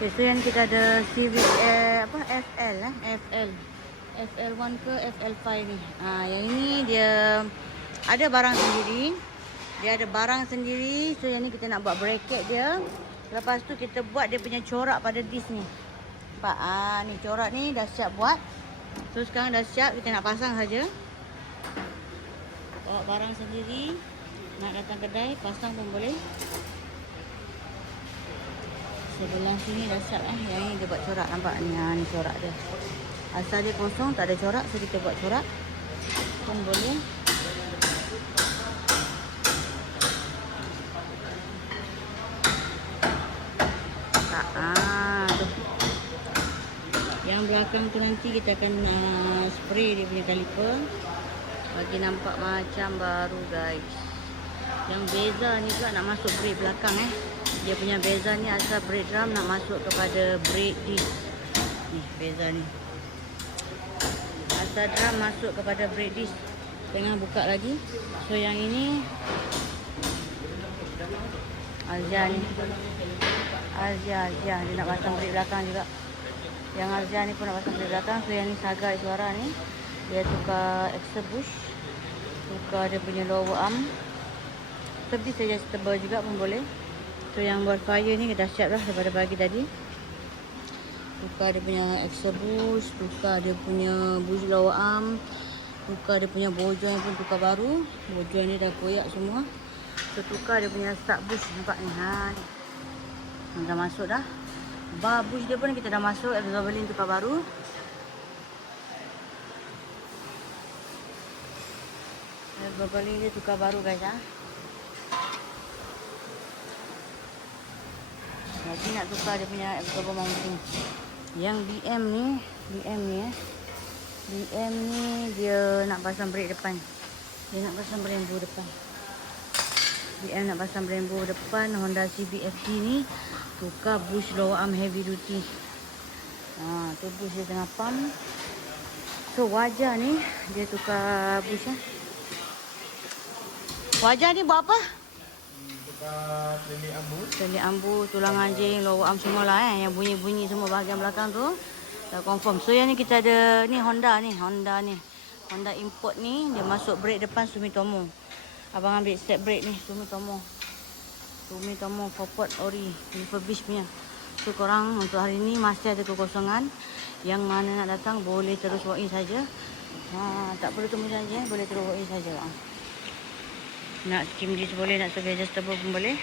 Okay, so yang kita ada Civic FL FL1 ke FL5 ni. Yang ini dia ada barang sendiri. So yang ni kita nak buat bracket dia. Lepas tu kita buat dia punya corak pada disc ni. Nampak? Ni corak ni dah siap buat. So sekarang dah siap, kita nak pasang saja. Bawa barang sendiri, nak datang kedai, pasang pun boleh. Sebelah sini dah siap Yang ni dia buat corak, nampak ni. Ni corak dia. Asal dia kosong, tak ada corak, so kita buat corak pun boleh. Tu. Yang belakang tu nanti kita akan spray dia punya kaliper bagi nampak macam baru, guys. Yang beza ni pula nak masuk brake belakang Dia punya beza ni asal brake drum nak masuk kepada brake disc. Ni beza ni. Asal drum masuk kepada brake disc. Tengah buka lagi. So yang ini Azia ni. Azia dia nak pasang brake belakang juga. Yang Azia ni pun nak pasang brake belakang. So yang ni Saga suara ni. Dia tukar extra bush. Tukar dia punya lower arm. Tapi saja adjustable juga pun boleh. So yang buat fire ni dah siap dah daripada pagi tadi. Tukar dia punya extra bush, tukar dia punya bush lower arm, tukar dia punya ball joint pun tukar baru. Ball joint ni dah koyak semua. So tukar dia punya start bush, nampak ni. Ni dah masuk dah. Bar bush dia pun kita dah masuk, absorber link tukar baru. Absorber link dia tukar baru, guys. Lagi nak tukar dia punya absorber mounting. Yang BM ni dia nak pasang brake depan. Dia nak pasang brembo depan. BM nak pasang brembo depan. Honda CB-FD ni tukar bush lower arm heavy duty. Tu bush dia tengah pump. So wajah ni dia tukar bush Wajah ni buat apa? Telik ambu, tulang anjing, lower arm semua lah Yang bunyi-bunyi semua bahagian belakang tu dah confirm. So yang ni kita ada ni Honda import ni. Dia masuk brake depan Sumitomo. Abang ambil step brake ni Sumitomo 4-port ori refurbish punya. So korang untuk hari ni masih ada kekosongan. Yang mana nak datang boleh terus walk in saja. Tak perlu tunggu janji boleh terus walk in saja. Nak skim dis boleh, nak survey adjustable pun boleh.